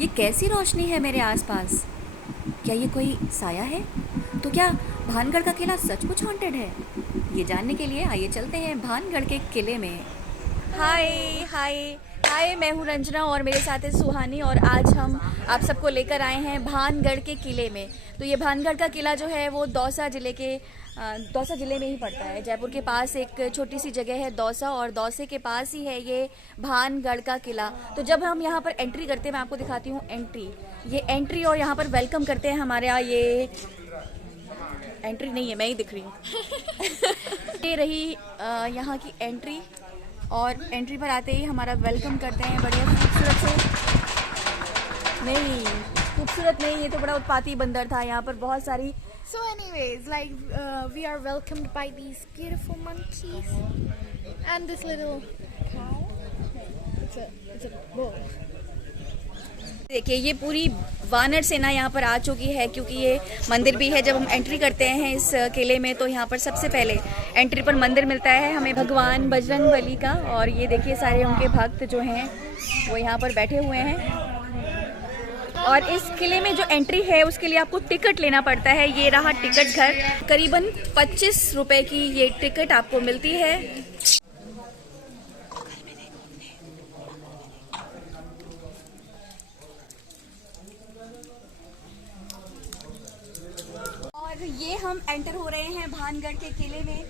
ये कैसी रोशनी है मेरे आसपास? क्या ये कोई साया है? तो क्या भानगढ़ का किला सचमुच हॉन्टेड है? ये जानने के लिए आइए चलते हैं भानगढ़ के किले में। हाय हाय हाय, मैं हूँ रंजना और मेरे साथ है सुहानी, और आज हम आप सबको लेकर आए हैं भानगढ़ के किले में। तो ये भानगढ़ का किला जो है वो दौसा ज़िले में ही पड़ता है। जयपुर के पास एक छोटी सी जगह है दौसा, और दौसे के पास ही है ये भानगढ़ का किला। तो जब हम यहाँ पर एंट्री करते हैं, मैं आपको दिखाती हूँ एंट्री, ये एंट्री, और यहाँ पर वेलकम करते हैं हमारे यहाँ। ये एंट्री नहीं है, मैं ही दिख रही हूँ। ये रही यहाँ की एंट्री, और एंट्री पर आते ही हमारा वेलकम करते हैं बढ़िया खूबसूरत से। नहीं, खूबसूरत नहीं, ये तो बड़ा उत्पाती बंदर था। यहाँ पर बहुत सारी So anyways, we are welcomed by these beautiful monkeys and this little cow. It's a bull. देखिए, ये पूरी वानर सेना यहाँ पर आ चुकी है, क्योंकि ये मंदिर भी है। जब हम एंट्री करते हैं इस किले में तो यहाँ पर सबसे पहले एंट्री पर मंदिर मिलता है हमें भगवान बजरंगबली का। और ये देखिए सारे उनके भक्त जो हैं वो यहाँ पर बैठे हुए हैं। और इस किले में जो एंट्री है उसके लिए आपको टिकट लेना पड़ता है। ये रहा टिकट घर, करीबन 25 रुपए की ये टिकट आपको मिलती है। और ये हम एंटर हो रहे हैं भानगढ़ के किले में।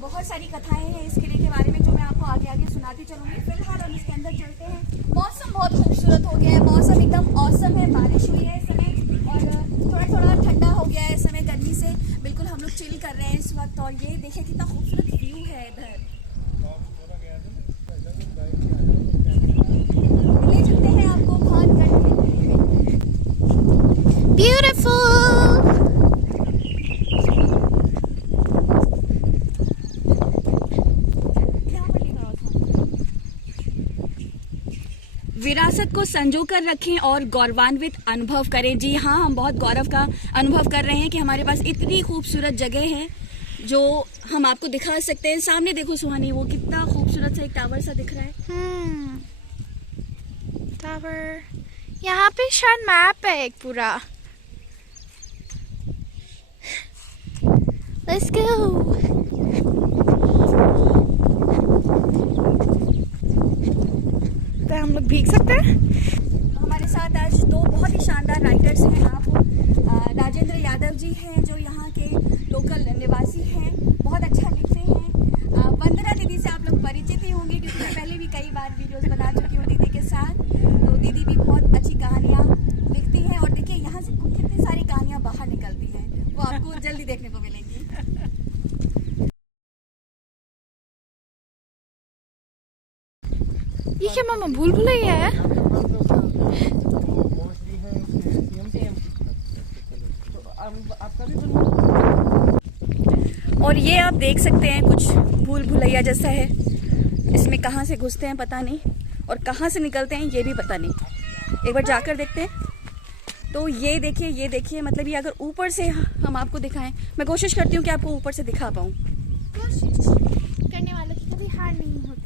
बहुत सारी कथाएं हैं इस किले के बारे में जो मैं आपको आगे आगे सुनाती चलूंगी। फिलहाल हम इसके अंदर चलते हैं। मौसम बहुत खूबसूरत हो गया है, मौसम एकदम औसम है। बारिश हुई है इस समय और थोड़ा थोड़ा ठंडा हो गया है इस समय गर्मी से। बिल्कुल हम लोग चिल कर रहे हैं इस वक्त। और ये देखिए कितना खूबसूरत व्यू है इधर। ले चलते हैं आपको भानगढ़ के। Beautiful. विरासत को संजो कर रखें और गौरवान्वित अनुभव करें। जी हाँ, हम बहुत गौरव का अनुभव कर रहे हैं कि हमारे पास इतनी खूबसूरत जगह है जो हम आपको दिखा सकते हैं। सामने देखो सुहानी, वो कितना खूबसूरत सा एक टावर सा दिख रहा है। टावर। यहाँ पे शायद मैप है एक पूरा। Let's go. तो हम लोग भीग सकते हैं। हमारे साथ आज दो बहुत ही शानदार राइडर्स हैं। आप राजेंद्र यादव जी हैं जो यहाँ के लोकल निवासी हैं, बहुत अच्छा लिखते हैं। वंदना दीदी से आप लोग परिचित ही होंगे क्योंकि मैं पहले भी कई बार वीडियोस बना चुकी हूँ दीदी के साथ। तो दीदी भी बहुत अच्छी कहानियाँ लिखती हैं। और देखिए यहाँ से कितनी सारी कहानियाँ बाहर निकलती हैं, वो आपको जल्दी देखने को मिलेंगी। ये क्या मामा भूल भुलैया है? और ये आप देख सकते हैं कुछ भूल भुलैया जैसा है। इसमें कहाँ से घुसते हैं पता नहीं, और कहाँ से निकलते हैं ये भी पता नहीं। एक बार जाकर देखते हैं। तो ये देखिए, मतलब ये अगर ऊपर से हम आपको दिखाएं, मैं कोशिश करती हूँ कि आपको ऊपर से दिखा पाऊँ। कोशिश करने वालों की कभी हार नहीं होती।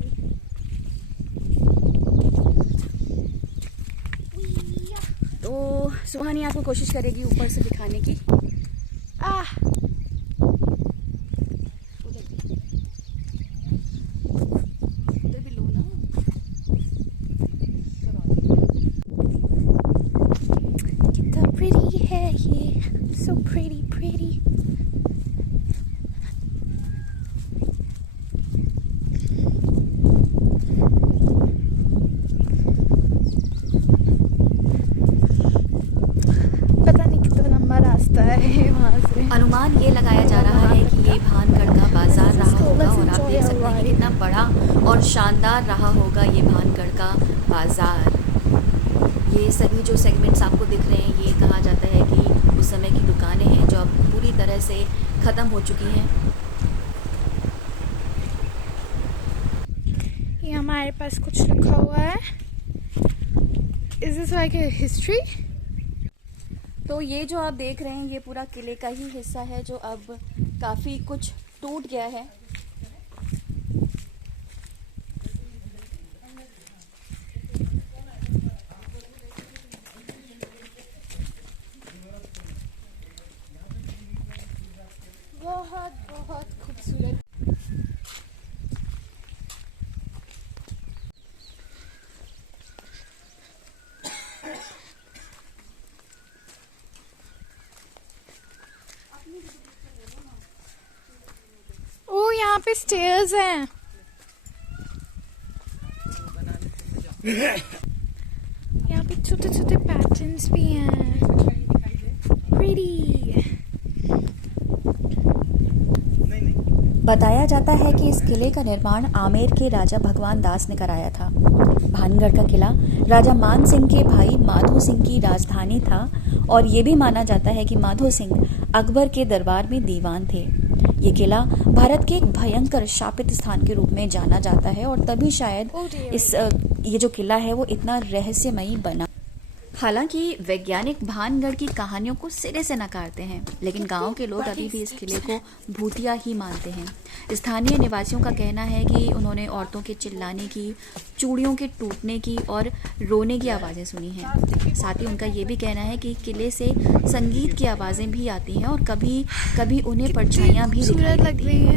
तो सुहानी आपको कोशिश करेगी ऊपर से दिखाने की। उधर भी लो ना। कितना pretty है ये, so pretty. पता नहीं कितना लंबा रास्ता है वहाँ से। अनुमान ये लगाया जा रहा है कि ये भानगढ़ का बाजार रहा होगा, और आप देख सकते हैं कि कितना बड़ा और शानदार रहा होगा ये भानगढ़ का बाजार। ये सभी जो सेगमेंट्स आपको दिख रहे हैं, ये कहा जाता है कि उस समय की दुकानें हैं जो अब पूरी तरह से ख़त्म हो चुकी हैं। ये हमारे पास कुछ लिखा हुआ है। Is this like a history? तो ये जो आप देख रहे हैं ये पूरा किले का ही हिस्सा है जो अब काफ़ी कुछ टूट गया है। स्टेयर्स हैं। यहाँ पे छोटे छोटे पैटर्न्स भी हैं। प्रीटी। बताया जाता है कि इस किले का निर्माण आमेर के राजा भगवान दास ने कराया था। भानगढ़ का किला राजा मान सिंह के भाई माधो सिंह की राजधानी था और ये भी माना जाता है कि माधो सिंह अकबर के दरबार में दीवान थे। ये किला भारत के एक भयंकर शापित स्थान के रूप में जाना जाता है और तभी शायद ये जो किला है वो इतना रहस्यमयी बना। हालांकि वैज्ञानिक भानगढ़ की कहानियों को सिरे से नकारते हैं, लेकिन गांव के लोग अभी भी इस किले को भूतिया ही मानते हैं। स्थानीय निवासियों का कहना है कि उन्होंने औरतों के चिल्लाने की, चूड़ियों के टूटने की और रोने की आवाज़ें सुनी हैं। साथ ही उनका ये भी कहना है कि किले से संगीत की आवाज़ें भी आती हैं और कभी कभी उन्हें परछाइयाँ भी दिखाई देती हैं।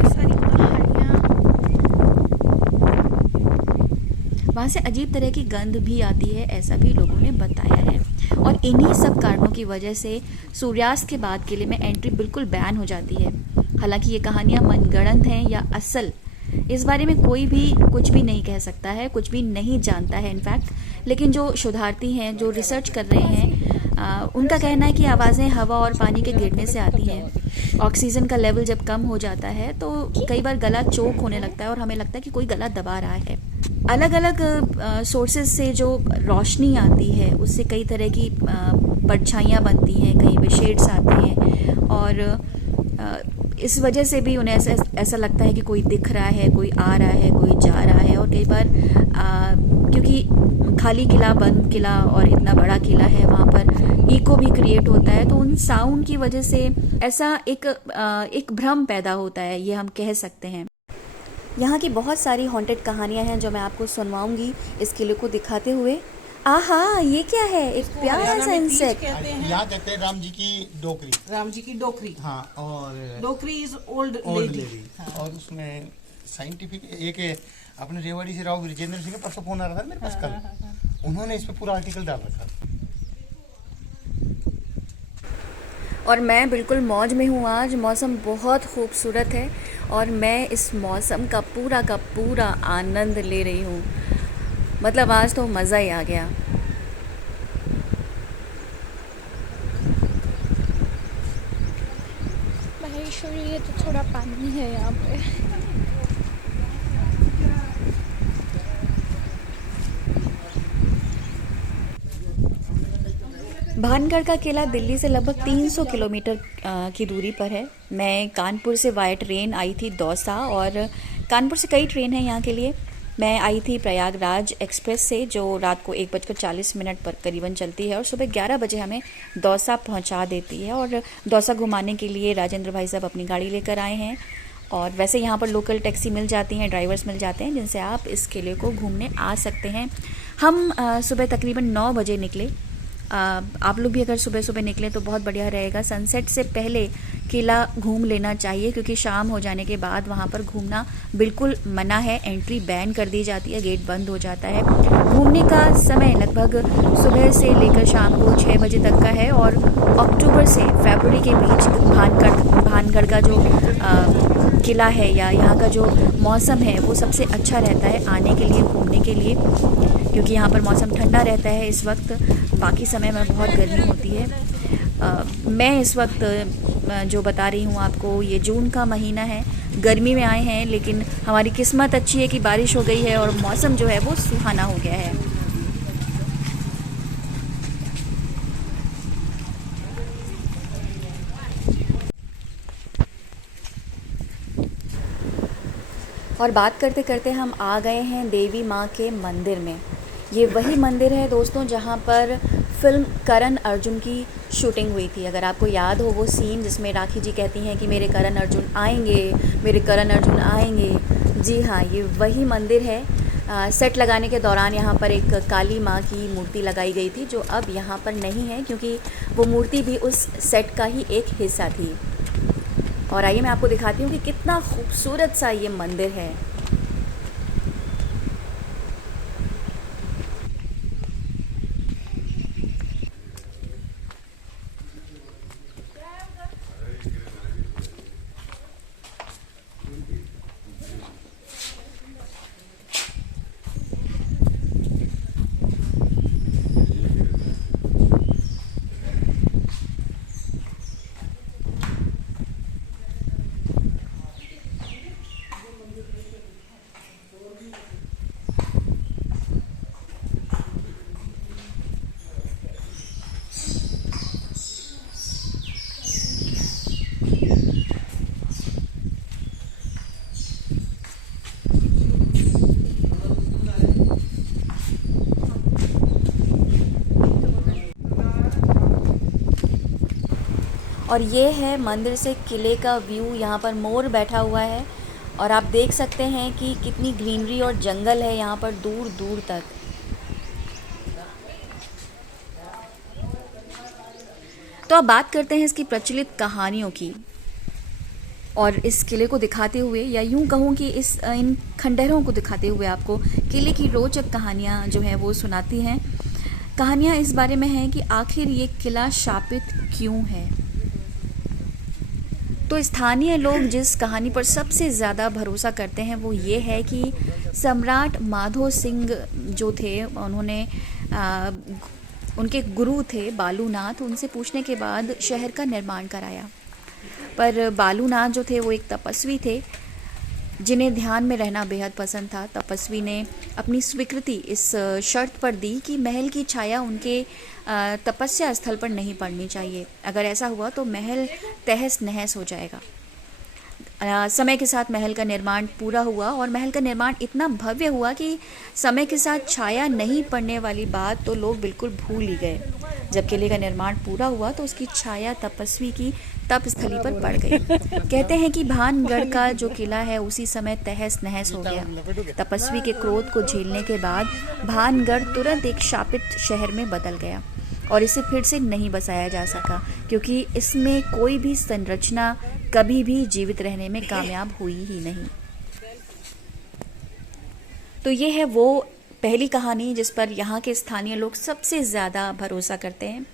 वहाँ से अजीब तरह की गंध भी आती है, ऐसा भी लोगों ने बताया है। और इन्हीं सब कारणों की वजह से सूर्यास्त के बाद किले में एंट्री बिल्कुल बैन हो जाती है। हालांकि ये कहानियाँ मनगढ़ंत हैं या असल, इस बारे में कोई भी कुछ भी नहीं कह सकता है, कुछ भी नहीं जानता है इनफैक्ट। लेकिन जो शोधार्थी हैं, जो रिसर्च कर रहे हैं, उनका कहना है कि आवाज़ें हवा और पानी के गिरने से आती हैं। ऑक्सीजन का लेवल जब कम हो जाता है तो कई बार गला चोक होने लगता है और हमें लगता है कि कोई गला दबा रहा है। अलग अलग सोर्सेज से जो रोशनी आती है उससे कई तरह की परछाइयाँ बनती हैं, कहीं पे शेड्स आते हैं और इस वजह से भी उन्हें ऐसा लगता है कि कोई दिख रहा है, कोई आ रहा है, कोई जा रहा है। और कई बार क्योंकि खाली किला, बंद किला और इतना बड़ा किला है, वहाँ पर इको भी क्रिएट होता है, तो उन साउंड की वजह से ऐसा एक भ्रम पैदा होता है, ये हम कह सकते हैं। यहाँ की बहुत सारी हॉन्टेड कहानियाँ हैं जो मैं आपको सुनवाऊंगी इस किले को दिखाते हुए। आहा, ये क्या है? एक प्यारा सा इंसेक्ट। यहाँ कहते हैं राम जी की डोकरी। राम जी की डोकरी। हाँ, और डोकरी इज ओल्ड लेडी। और उसमें साइंटिफिक एक अपने रेवाड़ी से राव विजेंद्र सिंह का परसों फोन आ रहा था मेरे पास कल, उन्होंने इस पे पूरा आर्टिकल डाल रखा। और मैं बिल्कुल मौज में हूँ आज। मौसम बहुत खूबसूरत है और मैं इस मौसम का पूरा आनंद ले रही हूँ। मतलब आज तो मज़ा ही आ गया। महेश्वरी, ये तो थोड़ा पानी है यहाँ पे। भानगढ़ का किला दिल्ली से लगभग 300 किलोमीटर की दूरी पर है। मैं कानपुर से वाया ट्रेन आई थी दौसा, और कानपुर से कई ट्रेन हैं यहाँ के लिए। मैं आई थी प्रयागराज एक्सप्रेस से, जो रात को 1:40 पर करीबन चलती है और सुबह 11 बजे हमें दौसा पहुँचा देती है। और दौसा घुमाने के लिए राजेंद्र भाई साहब अपनी गाड़ी लेकर आए हैं। और वैसे यहाँ पर लोकल टैक्सी मिल जाती हैं, ड्राइवर्स मिल जाते हैं जिनसे आप इस किले को घूमने आ सकते हैं। हम सुबह तकरीबन 9 बजे निकले। आप लोग भी अगर सुबह सुबह निकलें तो बहुत बढ़िया रहेगा। सनसेट से पहले किला घूम लेना चाहिए, क्योंकि शाम हो जाने के बाद वहाँ पर घूमना बिल्कुल मना है, एंट्री बैन कर दी जाती है, गेट बंद हो जाता है। घूमने का समय लगभग सुबह से लेकर शाम को 6 बजे तक का है और अक्टूबर से फरवरी के बीच भानगढ़ का जो किला है या यहाँ का जो मौसम है वो सबसे अच्छा रहता है आने के लिए, घूमने के लिए, क्योंकि यहाँ पर मौसम ठंडा रहता है इस वक्त। बाकी समय में बहुत गर्मी होती है। मैं इस वक्त जो बता रही हूँ आपको, ये जून का महीना है। गर्मी में आए हैं, लेकिन हमारी किस्मत अच्छी है कि बारिश हो गई है और मौसम जो है वो सुहाना हो गया है। और बात करते करते हम आ गए हैं देवी माँ के मंदिर में। ये वही मंदिर है दोस्तों जहाँ पर फिल्म करण अर्जुन की शूटिंग हुई थी। अगर आपको याद हो वो सीन जिसमें राखी जी कहती हैं कि मेरे करण अर्जुन आएंगे, मेरे करण अर्जुन आएंगे। जी हाँ, ये वही मंदिर है। सेट लगाने के दौरान यहाँ पर एक काली माँ की मूर्ति लगाई गई थी, जो अब यहाँ पर नहीं है, क्योंकि वो मूर्ति भी उस सेट का ही एक हिस्सा थी। और आइए मैं आपको दिखाती हूँ कि कितना खूबसूरत सा ये मंदिर है। और ये है मंदिर से किले का व्यू। यहाँ पर मोर बैठा हुआ है और आप देख सकते हैं कि कितनी ग्रीनरी और जंगल है यहाँ पर दूर दूर तक। तो अब बात करते हैं इसकी प्रचलित कहानियों की, और इस किले को दिखाते हुए, या यूं कहूँ कि इन खंडहरों को दिखाते हुए आपको किले की रोचक कहानियाँ जो हैं वो सुनाती हैं। कहानियाँ इस बारे में हैं कि आखिर ये किला शापित क्यों है। तो स्थानीय लोग जिस कहानी पर सबसे ज़्यादा भरोसा करते हैं वो ये है कि सम्राट माधो सिंह जो थे, उन्होंने उनके गुरु थे बालूनाथ, उनसे पूछने के बाद शहर का निर्माण कराया। पर बालूनाथ जो थे वो एक तपस्वी थे जिन्हें ध्यान में रहना बेहद पसंद था। तपस्वी ने अपनी स्वीकृति इस शर्त पर दी कि महल की छाया उनके तपस्या स्थल पर नहीं पड़नी चाहिए। अगर ऐसा हुआ तो महल तहस नहस हो जाएगा। समय के साथ महल का निर्माण पूरा हुआ और महल का निर्माण इतना भव्य हुआ कि समय के साथ छाया नहीं पड़ने वाली बात तो लोग बिल्कुल भूल ही गए। जब किले का निर्माण पूरा हुआ तो उसकी छाया तपस्वी की तप स्थली पर पड़ गई। कहते हैं कि भानगढ़ का जो किला है उसी समय तहस नहस हो गया। तपस्वी के क्रोध को झेलने के बाद भानगढ़ तुरंत एक शापित शहर में बदल गया और इसे फिर से नहीं बसाया जा सका, क्योंकि इसमें कोई भी संरचना कभी भी जीवित रहने में कामयाब हुई ही नहीं। तो ये है वो पहली कहानी जिस पर यहाँ के स्थानीय लोग सबसे ज़्यादा भरोसा करते हैं।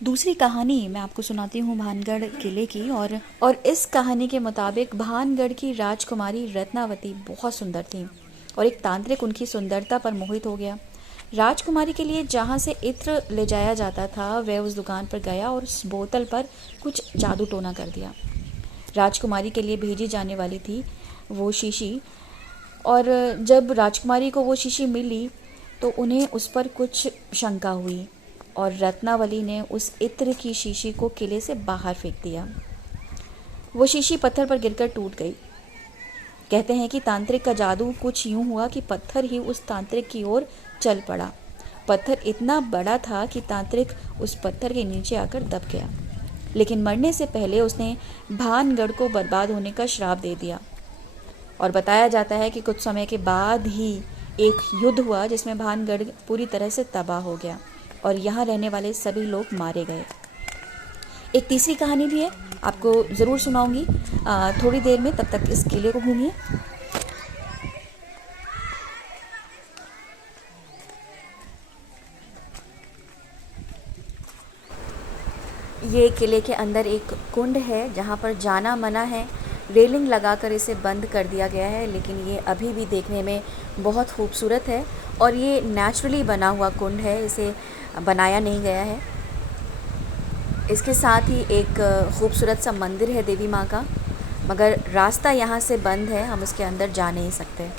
दूसरी कहानी मैं आपको सुनाती हूँ भानगढ़ किले की, और इस कहानी के मुताबिक भानगढ़ की राजकुमारी रत्नावती बहुत सुंदर थी और एक तांत्रिक उनकी सुंदरता पर मोहित हो गया। राजकुमारी के लिए जहाँ से इत्र ले जाया जाता था वह उस दुकान पर गया और उस बोतल पर कुछ जादू टोना कर दिया। राजकुमारी के लिए भेजी जाने वाली थी वो शीशी, और जब राजकुमारी को वो शीशी मिली तो उन्हें उस पर कुछ शंका हुई और रत्नावली ने उस इत्र की शीशी को किले से बाहर फेंक दिया। वो शीशी पत्थर पर गिरकर टूट गई। कहते हैं कि तांत्रिक का जादू कुछ यूं हुआ कि पत्थर ही उस तांत्रिक की ओर चल पड़ा। पत्थर इतना बड़ा था कि तांत्रिक उस पत्थर के नीचे आकर दब गया, लेकिन मरने से पहले उसने भानगढ़ को बर्बाद होने का श्राप दे दिया। और बताया जाता है कि कुछ समय के बाद ही एक युद्ध हुआ जिसमें भानगढ़ पूरी तरह से तबाह हो गया और यहाँ रहने वाले सभी लोग मारे गए। एक तीसरी कहानी भी है, आपको ज़रूर सुनाऊंगी थोड़ी देर में। तब तक इस किले को घूमिए। ये किले के अंदर एक कुंड है जहाँ पर जाना मना है। रेलिंग लगाकर इसे बंद कर दिया गया है, लेकिन ये अभी भी देखने में बहुत खूबसूरत है और ये नेचुरली बना हुआ कुंड है, इसे बनाया नहीं गया है। इसके साथ ही एक खूबसूरत सा मंदिर है देवी माँ का, मगर रास्ता यहाँ से बंद है, हम उसके अंदर जा नहीं सकते।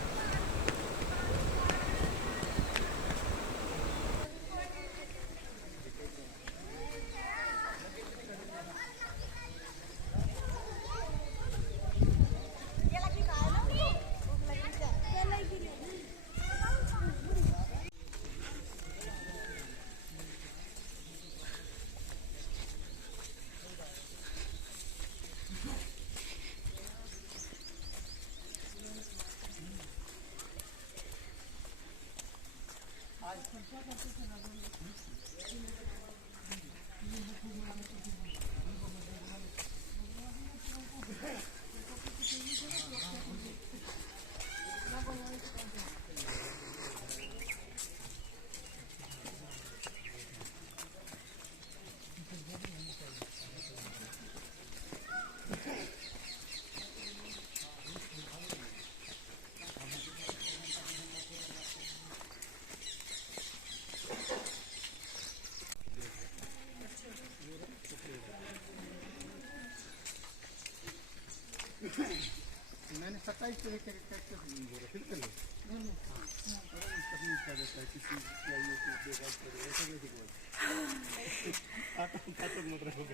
मैंने 27 तरह के कैक्टस बोला फिर कर लो।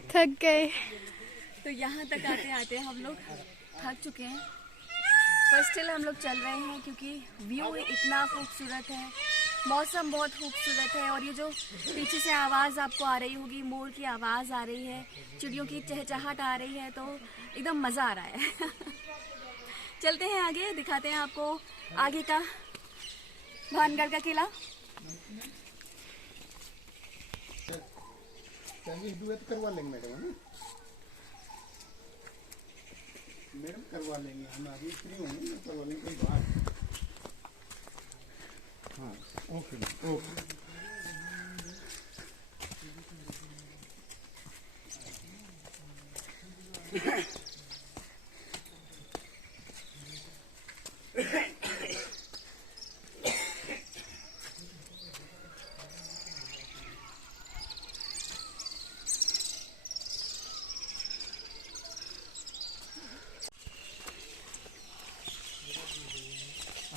थक गए। तो यहाँ तक आते आते हम लोग थक चुके हैं, पर स्टिल हम लोग चल रहे हैं क्योंकि व्यू इतना खूबसूरत है मौसम बहुत खूबसूरत है और ये जो पीछे से आवाज़ आपको आ रही होगी, मोर की आवाज़ आ रही है, चिड़ियों की चहचहाट आ रही है, तो एकदम मज़ा आ रहा है। चलते हैं आगे, दिखाते हैं आपको आगे का भानगढ़ का किला। चलिए डुएट करवा लेंगे मैडम, है ना? मैडम करवा लेंगे, हम अभी फ्री होंगे ना, करवा लेंगे कोई बात। हाँ ओके ओके।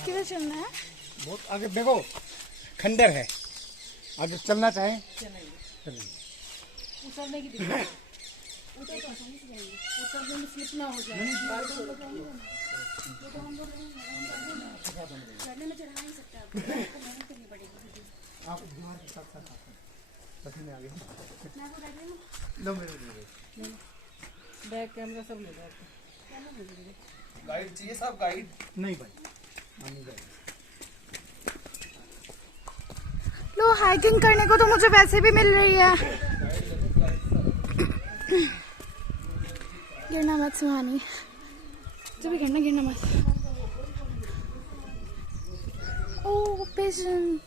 किधर चलना है? बहुत आगे देखो, खंडर है, आगे चलना चाहें चलेंगे। उतरने की दिक्कत, उतरने में स्लिप ना हो जाए। चढ़ने में चढ़ा नहीं सकते, आपको मेहनत करनी पड़ेगी। आप बीमार के साथ साथ पसीने आ गए। मैं आपको बैठ रही हूँ, लो मेरे लिए बैक कैमरा सब ले जाते। गाइड चाहिए साहब, गाइड नहीं भाई, हम नहीं जाएंगे। लो, हाइकिंग करने को तो मुझे वैसे भी मिल रही है। गिरना मत सुहानी, जो भी करना गिरना मत। ओह पिजन,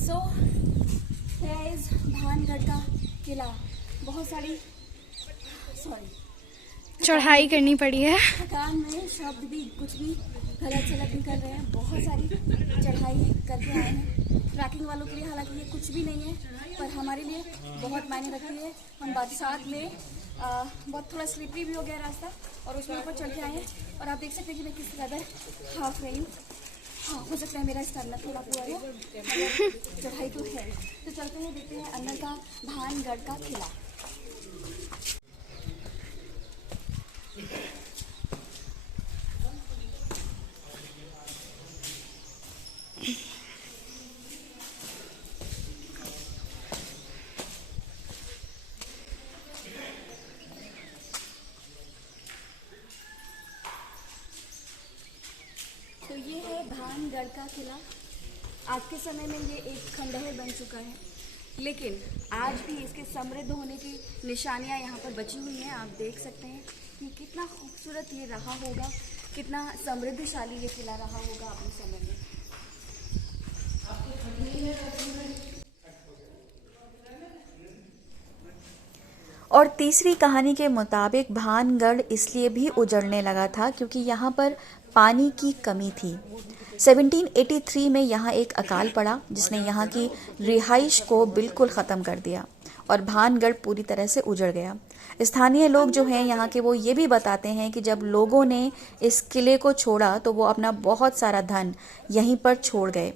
सो इज भानगढ़ का किला। बहुत सारी चढ़ाई करनी पड़ी है। थकान में शब्द भी कुछ भी गलत सलत निकल रहे हैं। बहुत सारी चढ़ाई करके आए हैं। ट्रैकिंग वालों के लिए हालांकि ये कुछ भी नहीं है, पर हमारे लिए बहुत मायने रखती है। हम बरसात में बहुत थोड़ा स्लिपरी भी हो गया रास्ता और उसमें ऊपर चढ़ के आए हैं। और आप देख सकते हैं कि मैं किस कदर हाफ रही हूँ। हाँ, हो सकता है मेरा स्टैमिना थोड़ा पूरा हो, चढ़ाई तो है। तो चलते हैं, देखते हैं अंदर का भानगढ़ का किला। तो ये है भानगढ़ का किला। आज के समय में ये एक खंडहर बन चुका है, लेकिन आज भी इसके समृद्ध होने की निशानियां यहाँ पर बची हुई हैं। आप देख सकते हैं कि कितना खूबसूरत ये रहा होगा, कितना समृद्धशाली ये किला रहा होगा अपने समय में। और तीसरी कहानी के मुताबिक भानगढ़ इसलिए भी उजड़ने लगा था क्योंकि यहाँ पर पानी की कमी थी। 1783 में यहाँ एक अकाल पड़ा जिसने यहाँ की रिहाइश को बिल्कुल ख़त्म कर दिया और भानगढ़ पूरी तरह से उजड़ गया। स्थानीय लोग जो हैं यहाँ के, वो ये भी बताते हैं कि जब लोगों ने इस किले को छोड़ा तो वो अपना बहुत सारा धन यहीं पर छोड़ गए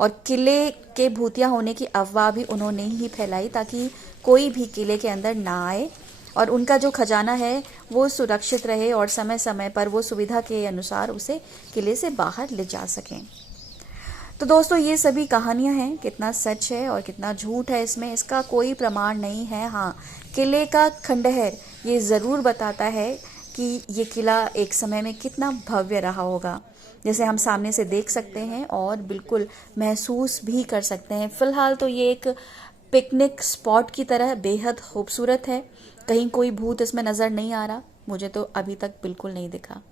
और किले के भूतिया होने की अफवाह भी उन्होंने ही फैलाई ताकि कोई भी किले के अंदर ना आए और उनका जो खजाना है वो सुरक्षित रहे और समय समय पर वो सुविधा के अनुसार उसे किले से बाहर ले जा सकें। तो दोस्तों, ये सभी कहानियां हैं। कितना सच है और कितना झूठ है इसमें, इसका कोई प्रमाण नहीं है। हाँ, किले का खंडहर ये ज़रूर बताता है कि ये किला एक समय में कितना भव्य रहा होगा, जैसे हम सामने से देख सकते हैं और बिल्कुल महसूस भी कर सकते हैं। फ़िलहाल तो ये एक पिकनिक स्पॉट की तरह बेहद खूबसूरत है। कहीं कोई भूत इसमें नज़र नहीं आ रहा, मुझे तो अभी तक बिल्कुल नहीं दिखा।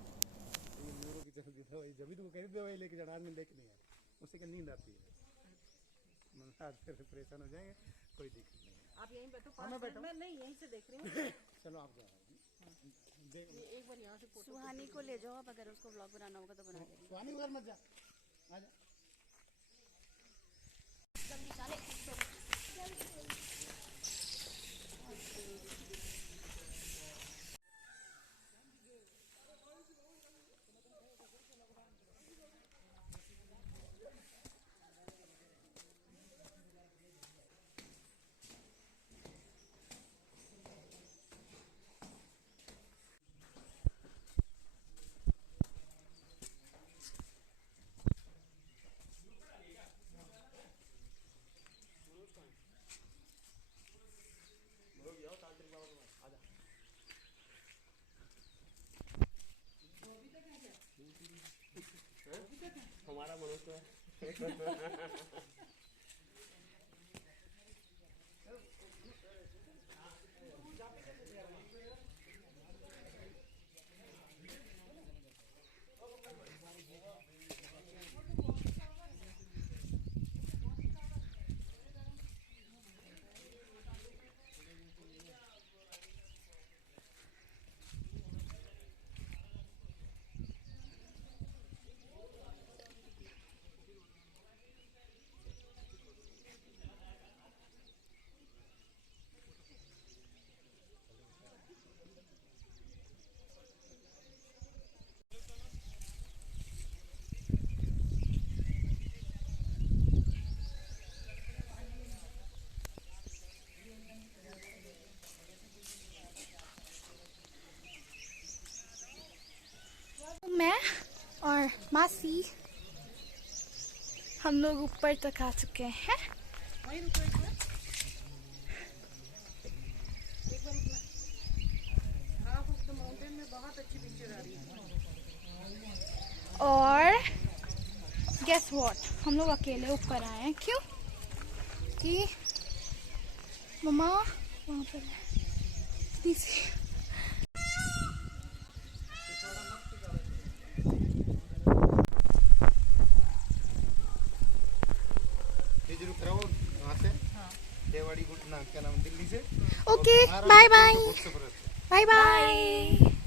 परेशान हो जाएंगे, कोई दिक्कत नहीं है। आप यहीं बैठो, मैं नहीं यहीं से देख रही हूँ। चलो आप जाओ, एक बार यहाँ से सुहानी को ले जाओ, अब अगर उसको व्लॉग बनाना होगा तो बना देंगे। सुहानी उधर मत जा, आ जा। मैं और मासी हम लोग ऊपर तक आ चुके हैं। वहीं रुको एक बार। एक बार रुकना। हाफ ऑफ द माउंटेन में बहुत अच्छी पिक्चर आ रही है। और गेस व्हाट, हम लोग अकेले ऊपर आए हैं। क्यों? कि मम्मा वहाँ पर नीचे वहाँ से देवाड़ी गुट ना क्या नाम दिल्ली से। ओके, बाय बाय बहुत सफर है। Bye bye.